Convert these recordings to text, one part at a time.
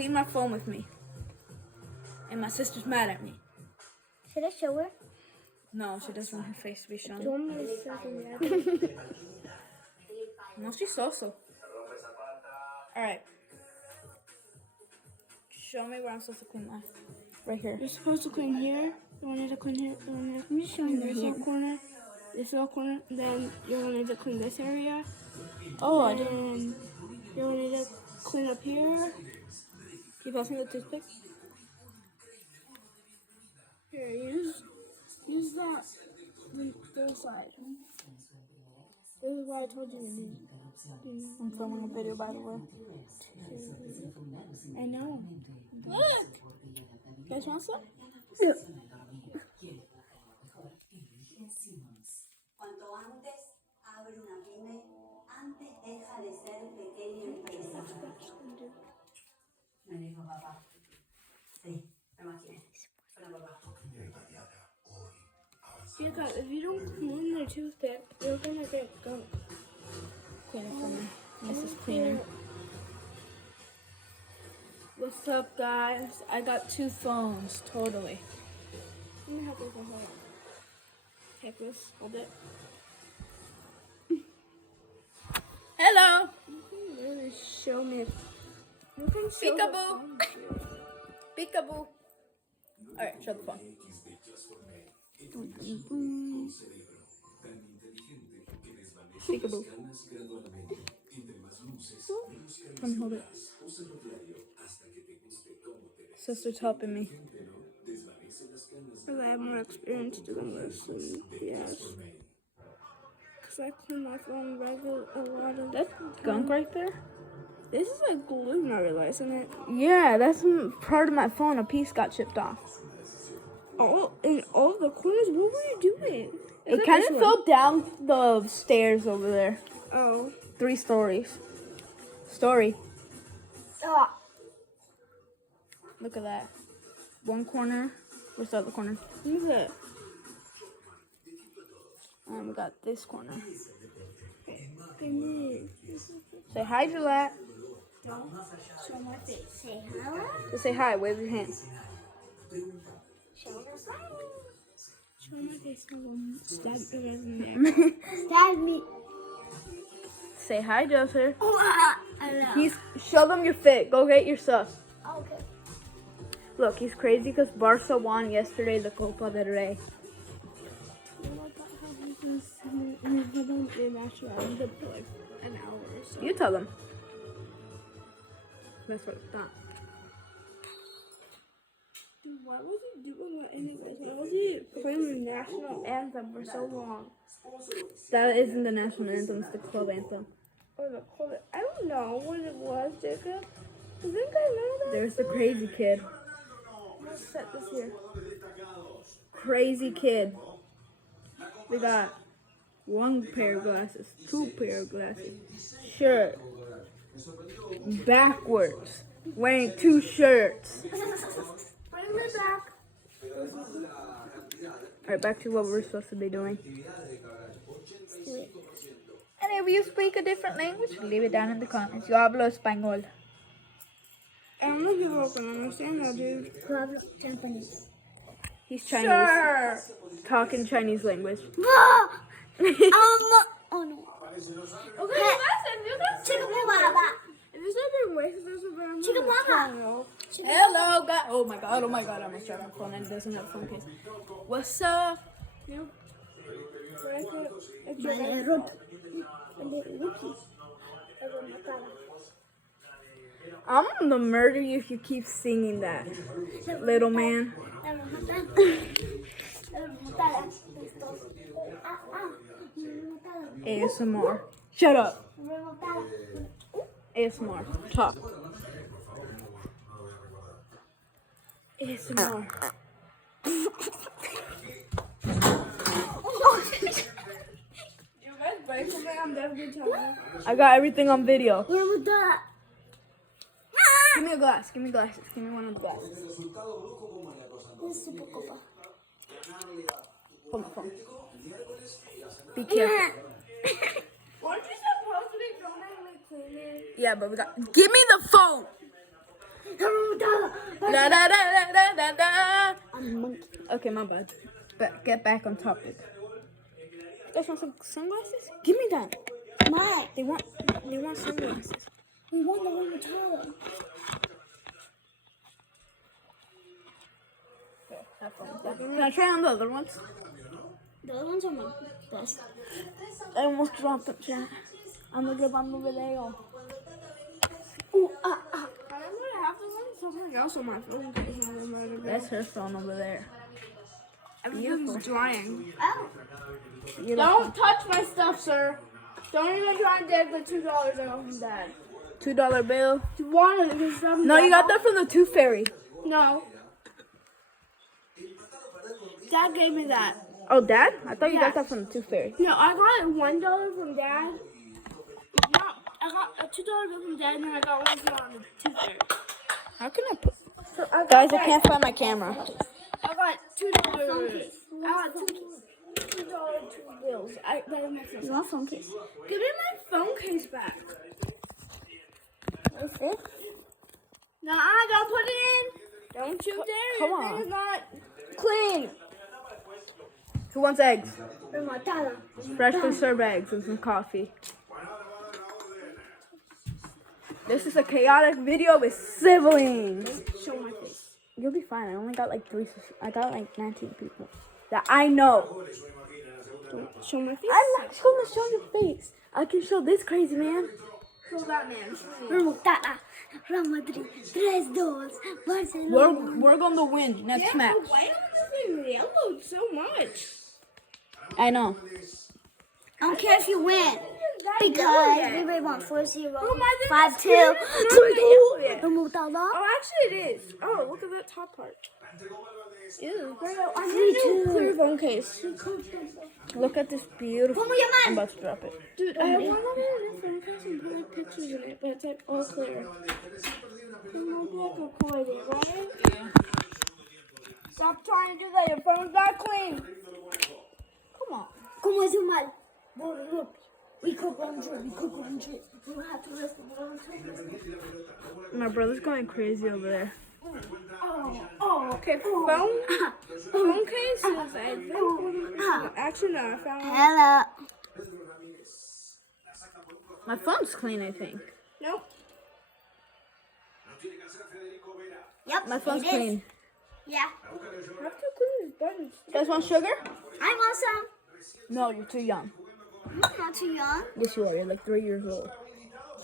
clean my phone with me. And my sister's mad at me. Should I show her? No, she doesn't want her face to be shown. Do you want me to show her? No, she's so. Alright. Show me where I'm supposed to clean my. Right here. You're supposed to clean here. You want to clean here. You want to clean this little corner. This little corner. Then you're going to clean this area. Oh, I And didn't. you're going to clean up here. Can you pass me the toothpick? Here, use that. The side. This is what I told you to do. I'm filming a video, by the way. I know. Look! You guys want some? Yeah. Cuanto antes abre una pyme, antes deja de ser pequeña empresa. Me dijo papá. Sí, me imaginé. Hola papá. Because if you don't clean your toothpick, you're gonna get gunk. Clean it for me. Mrs. Cleaner. What's up, guys? I got 2 phones, totally. Let me help you with the whole. Take this, hold it. Hello! You can really show me. You can show Peekaboo. the phone too. Peekaboo. Alright, show the phone. Peekaboo. Come hold it. Sister's helping me. Because I have more experience doing this than he has. Because I clean my phone regular a lot of. That's gunk right there? This is like glue, not realizing it. Yeah, that's part of my phone. A piece got chipped off. All in all the corners. What were you doing? It kind of fell down the stairs over there. Oh. 3 stories. Story. Ah. Look at that. One corner. Where's the other corner? Look at that. And we got this corner. Okay. Say hi, Gillette. Show my face. Say hello. Just say hi. Wave your hand. Show your face. Show my face. I won't stab you guys in there. Stab me. Say hi, Joseph. I know. Show them your fit. Go get your stuff. Okay. Look, he's crazy because Barca won yesterday the Copa del Rey. An hour or so. You tell them. That's what it's not. Dude, why was he doing that anyways? Why was he playing the national anthem for so long? That isn't the national anthem. It's the club anthem. Or the color? I don't know what it was, Jacob. I think I know that. There's the crazy kid. Let's set this here. Crazy kid. We got 1 pair of glasses, 2 pair of glasses, shirt, backwards, wearing 2 shirts. Bring me back. Alright, back to what we're supposed to be doing. And if you speak a different language, leave it down in the comments. Yo hablo español. I'm gonna give up and understand that, dude. Hablo Japanese. He's Chinese. Sure. Talking Chinese language. Oh no. Okay, listen, you guys. Chicken baba. If it's not being wasted, there's a very Chicken baba. Hello, guys. Oh my god, I'm gonna try my phone and it doesn't have a phone case. What's up? Yep. Right there. It's Vale, your roto. Whoopsie. I'm gonna murder you if you keep singing that, little man. ASMR. Shut up. ASMR. Talk. ASMR. You guys break something, I'm definitely telling you. I got everything on video. Where was that? Give me a glass. Give me glasses. Give me one of the glasses. This is super copa. Hold my phone. Be careful. Weren't you supposed to be filming me cleaning? Yeah, but we got. Give me the phone. Da, da, da, da, da, da. I'm a monkey. Okay, my bad. But get back on topic. You guys want some sunglasses? Give me that. My. They want sunglasses. We want the one with Tyler. Can I try on the other ones? The other ones are my best. I almost dropped them, chat. I'm gonna get on the video. Ooh, I'm gonna have to learn something else on my phone. That's her phone over there. Everything's drying. oh. Don't touch my stuff, sir. Don't even try and dig the $2 I owe from Dad. $2 bill. You wanted it because No, you got that from the Tooth Fairy. No. Dad gave me that. Oh, Dad? I thought you Yeah. got that from the Tooth Fairy. No, I got $1 from Dad. No, I got a $2 bill from Dad, and then I got one from the $2. How can I put... So Guys, I can't find my camera. I got $2. I got $2 bills. That makes no sense. You want phone case? Give me my phone case back. What's this? Nah, don't put it in. Don't you dare. come Your on. thing is not clean. Who wants eggs? Remontada. Freshly served eggs and some coffee. This is a chaotic video with siblings. Show my face. You'll be fine. I only got like 19 people that I know. Show my face. I'm not gonna show your face. I can show this crazy man. Show that man. Remontada. Real Madrid. 3-2. Barcelona. We're gonna win next match. Why am I being yellowed so much? I know. I don't care if you win. Because Because we were on 4-0. Oh my 5-2. goodness. Remontada. Oh, actually it is. Oh, look at that top part. Ew. I need a 3-2. new clear phone case. Look at this beautiful. Como llamar? I'm about to drop it. Dude, I want to get a new phone case and put like pictures in it, but it's like all clear. It might be like recording, right? Stop trying to do that. Your phone's not clean. Come on. Como es mal? We could run trip. We could run trip. We don't have to risk it. My brother's going crazy over there. Oh, okay. Phone case is, I think, actually, no, I found one. Hello. My phone's clean, I think. Nope. Yep. My phone's it is. clean. Yeah. I have to clean these buttons. You guys want sugar? I want some. No, you're too young. I'm not too young. Yes, you are. You're like 3 years old.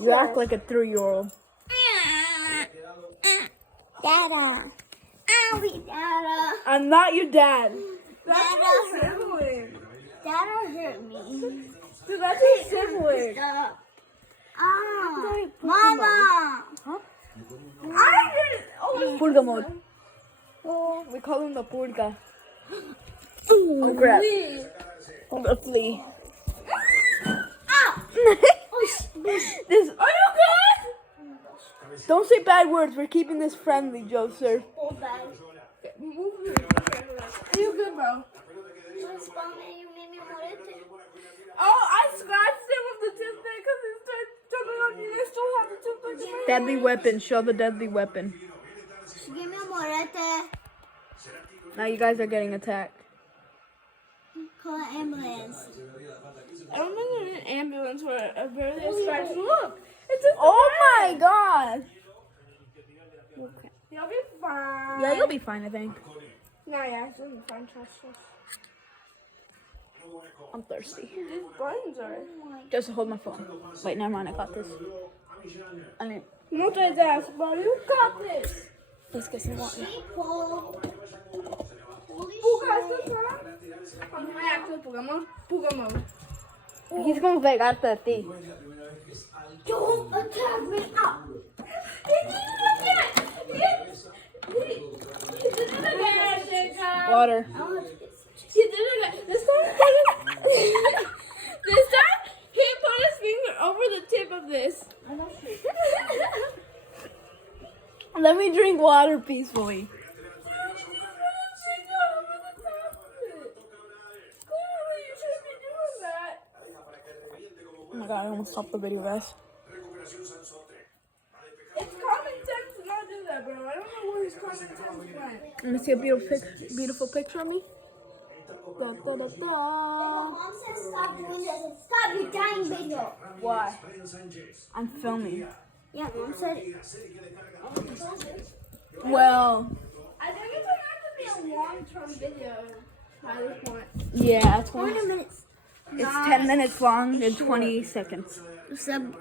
You act like a 3-year-old. Dada. I'll be Dada. I'm not your dad. Dada hurt Sibling. Dada hurt me. Dude, that's a sibling. Stop. Ah. Right, Mama. Huh? I didn't. Oh, Purga mode. Oh, we call him the purga. Oh, crap. The flea. Ow. This. Are you good? Don't say bad words. We're keeping this friendly, Joseph. Hold back. Move the camera. Are you good, bro? You made me morete. Oh, I scratched him with the toothpick because he started jumping on you. I still have the toothpick in my hand. Deadly weapon. Show the deadly weapon. She gave me a morete. Now you guys are getting attacked. Call an ambulance. I don't think there's an ambulance where a barely a scratch. Look, it's just Oh my god. You'll be fine. Yeah, you'll be fine, I think. No, yeah, it's really fine. Trust us. I'm thirsty. These buttons are. Just hold my phone. Wait, never mind. I got this. I mean, Multitask, bro. You got this. let's get some water. People. Puga, ¿estás mal? Cuando me acto Puga mode. He's gonna pegarte a ti. Don't attack me. Ow. Water. He did it again. This time, he put his finger over the tip of this. Let me drink water peacefully. Oh my god, I almost stopped the video, guys. It's common sense to not do that. he's coming to friend. Let me see a beautiful picture of me. Da, da, da, da. Mom says stop doing this. Stop your dying video. Why? I'm filming. Yeah, Mom said it. Well, I think it's gonna have to be a long-term video at this point. yeah, 20 minutes. it's 10 minutes long and 20 seconds. Sub.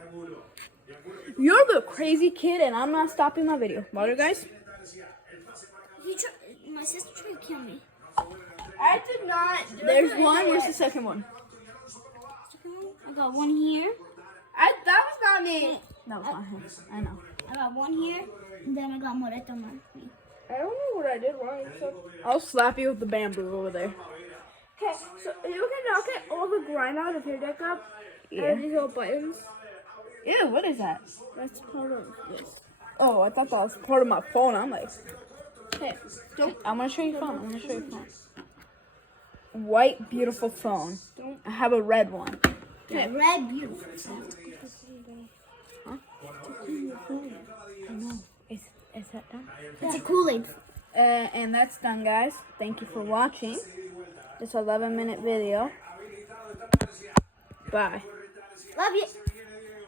You're the crazy kid, and I'm not stopping my video. Water, guys? My sister tried to kill me. I did not. There's one. Where's the second one? I got one here. That was not me. That was not him. I know. I got one here. And then I got Moreto on me. I don't know what I did wrong. So. I'll slap you with the bamboo over there. Okay, so you can now get all the grind out of your deck up. Yeah. And these little buttons. Ew, what is that? That's part of this. Oh, I thought that was part of my phone. I'm like, Okay, I'm gonna show you phone. I'm gonna show you phone. White, beautiful phone. I have a red one. Okay, red, beautiful. Huh? I know. Is that done? It's a Kool-Aid. And that's done, guys. Thank you for watching this 11-minute video. Bye. Love you.